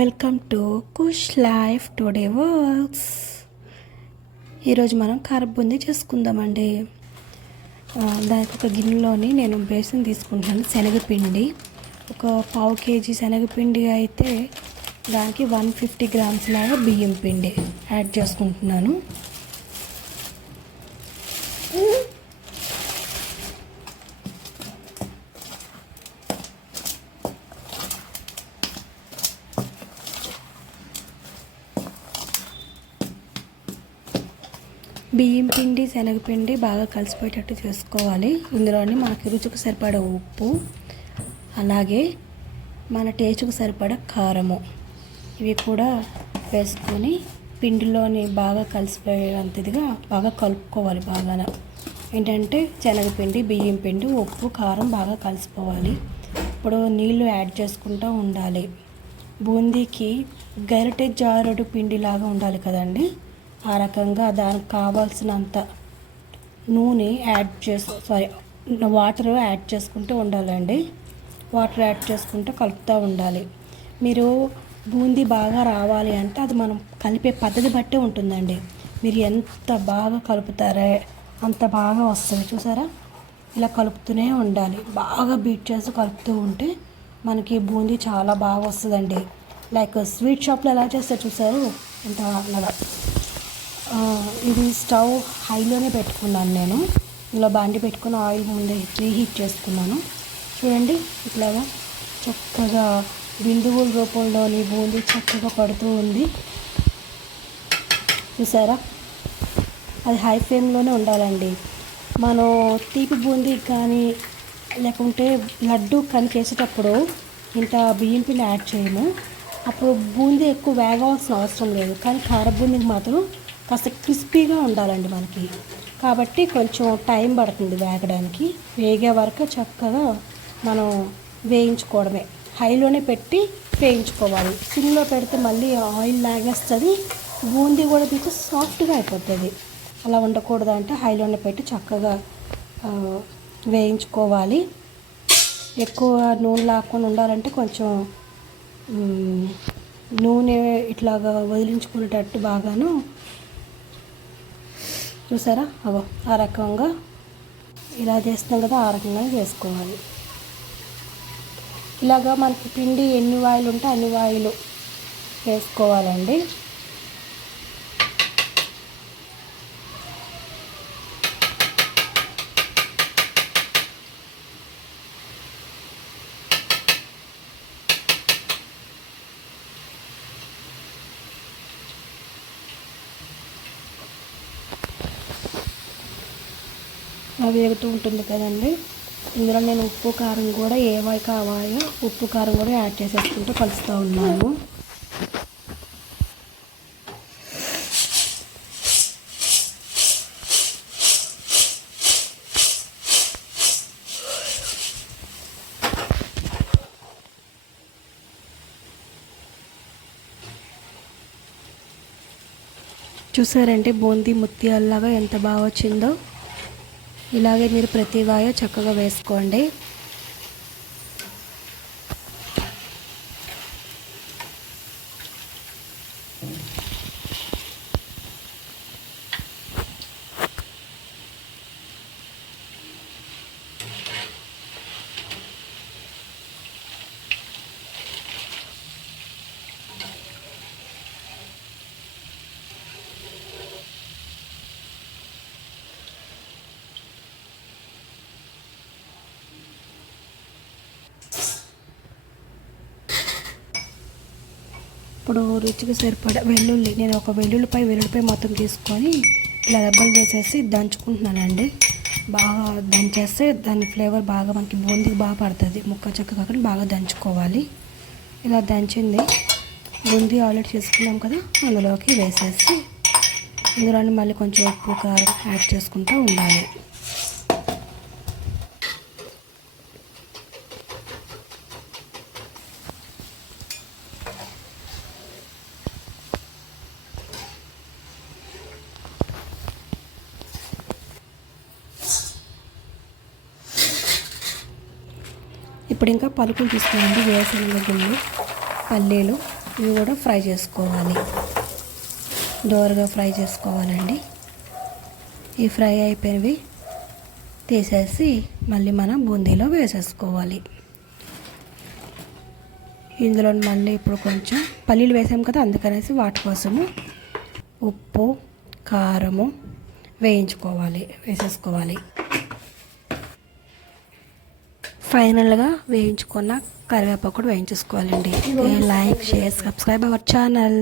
Welcome to Khush life today works. ఈరోజు మనం కారం బూందీ చేసుకుందామండి. దానికి ఒక గిన్నెలోని నేను బేసన్ తీసుకుంటున్నాను. శనగపిండి ఒక పావు కేజీ శనగపిండి అయితే దానికి 150 గ్రామ్స్ లాగా బియ్యం పిండి యాడ్ చేసుకుంటున్నాను. బియ్యం పిండి శనగపిండి బాగా కలిసిపోయేటట్టు చేసుకోవాలి. ఇందులోని మనకి రుచికి సరిపడా ఉప్పు, అలాగే మన టేస్ట్కి సరిపడా కారము ఇవి కూడా వేసుకొని పిండిలోని బాగా కలిసిపోయేంతదిగా బాగా కలుపుకోవాలి. బాగా ఏంటంటే శనగపిండి, బియ్యం పిండి, ఉప్పు, కారం బాగా కలిసిపోవాలి. ఇప్పుడు నీళ్లు యాడ్ చేసుకుంటూ ఉండాలి. బూందీకి గరిటె జారుడు పిండిలాగా ఉండాలి కదండి. ఆ రకంగా దానికి కావాల్సినంత నూనె వాటర్ యాడ్ చేసుకుంటూ ఉండాలండి. వాటర్ యాడ్ చేసుకుంటూ కలుపుతూ ఉండాలి. మీరు బూందీ బాగా రావాలి అంటే అది మనం కలిపే పద్ధతి బట్టే ఉంటుందండి. మీరు ఎంత బాగా కలుపుతారే అంత బాగా వస్తుంది. చూసారా, ఇలా కలుపుతూనే ఉండాలి. బాగా బీట్ చేసి కలుపుతూ ఉంటే మనకి బూందీ చాలా బాగా వస్తుందండి. లైక్ స్వీట్ షాప్లో ఎలా చేస్తారు చూసారు, ఇంత అలాగా. ఇది స్టవ్ హైలోనే పెట్టుకున్నాను నేను. ఇలా బాండి పెట్టుకుని ఆయిల్ ముందే ప్రీహీట్ చేసుకున్నాను. చూడండి, ఇట్లాగా చక్కగా బిందువుల రూపంలోని బూందీ చక్కగా పడుతూ ఉంది. చూసారా, అది హై ఫ్లేమ్లోనే ఉండాలండి. మనం తీపి బూందీ కానీ లేకుంటే లడ్డు కానీ చేసేటప్పుడు ఇంత బియ్యం పిండి యాడ్ చేయము. అప్పుడు బూందీ ఎక్కువ వేగవలసిన అవసరం లేదు. కానీ కార బూందీకి మాత్రం కాస్త క్రిస్పీగా ఉండాలండి మనకి. కాబట్టి కొంచెం టైం పడుతుంది వేగడానికి. వేగే వరకు చక్కగా మనం వేయించుకోవడమే. హైలోనే పెట్టి వేయించుకోవాలి. సిమ్లో పెడితే మళ్ళీ ఆయిల్ లాగేస్తుంది, బూందీ కూడా మీకు సాఫ్ట్గా అయిపోతుంది. అలా ఉండకూడదు అంటే హైలోనే పెట్టి చక్కగా వేయించుకోవాలి. ఎక్కువ నూనె లాక్కుండా ఉండాలంటే కొంచెం నూనె ఇట్లాగా వదిలించుకునేటట్టు బాగాను. చూసారా, ఆ రకంగా ఇలా చేస్తున్నాం కదా, ఆ రకంగా చేసుకోవాలి. ఇలాగా మనకి పిండి ఎన్ని వాయిలు ఉంటే అన్ని వాయిలు వేసుకోవాలండి. వేగుతూ ఉంటుంది కదండి. ఇందులో నేను ఉప్పు కారం కూడా ఏవై కావాలో ఉప్పు కారం కూడా యాడ్ చేసేసుకుంటూ కలుస్తూ ఉన్నాను. చూసారంటే బూందీ ముత్యాలలాగా ఎంత బాగా వచ్చిందో. ఇలాగే మీరు ప్రతి వాయ చక్కగా వేసుకోండి. ఇప్పుడు రుచికి సరిపడా వెల్లుల్లి, నేను ఒక వెల్లుల్లిపాయ మొత్తం తీసుకొని ఇలా రెబ్బలు చేసేసి దంచుకుంటున్నానండి. బాగా దంచేస్తే దాని ఫ్లేవర్ బాగా మనకి బూందీకి బాగా పడుతుంది. ముక్క చెక్క కాకుండా బాగా దంచుకోవాలి. ఇలా దంచింది బూందీ ఆల్రెడీ చేసుకున్నాం కదా, అందులోకి వేసేసి ఇందులోని మళ్ళీ కొంచెం ఉప్పు కారం యాడ్ చేసుకుంటూ ఉండాలి. ఇప్పుడు ఇంకా పలుకులు తీసుకోండి. వేరుశనగ గుళ్ళు, పల్లీలు, ఇవి కూడా ఫ్రై చేసుకోవాలి, దోరగా ఫ్రై చేసుకోవాలండి. ఈ ఫ్రై అయిపోయినవి తీసేసి మళ్ళీ మనం బూందీలో వేసేసుకోవాలి. ఇందులో మళ్ళీ ఇప్పుడు కొంచెం పల్లీలు వేసాం కదా, అందుకనేసి వాటి కోసము ఉప్పు కారము వేసేసుకోవాలి. ఫైనల్గా వేయించుకున్న కరివేపాకు కూడా వేయించేసుకోవాలండి. Like, share, subscribe our channel.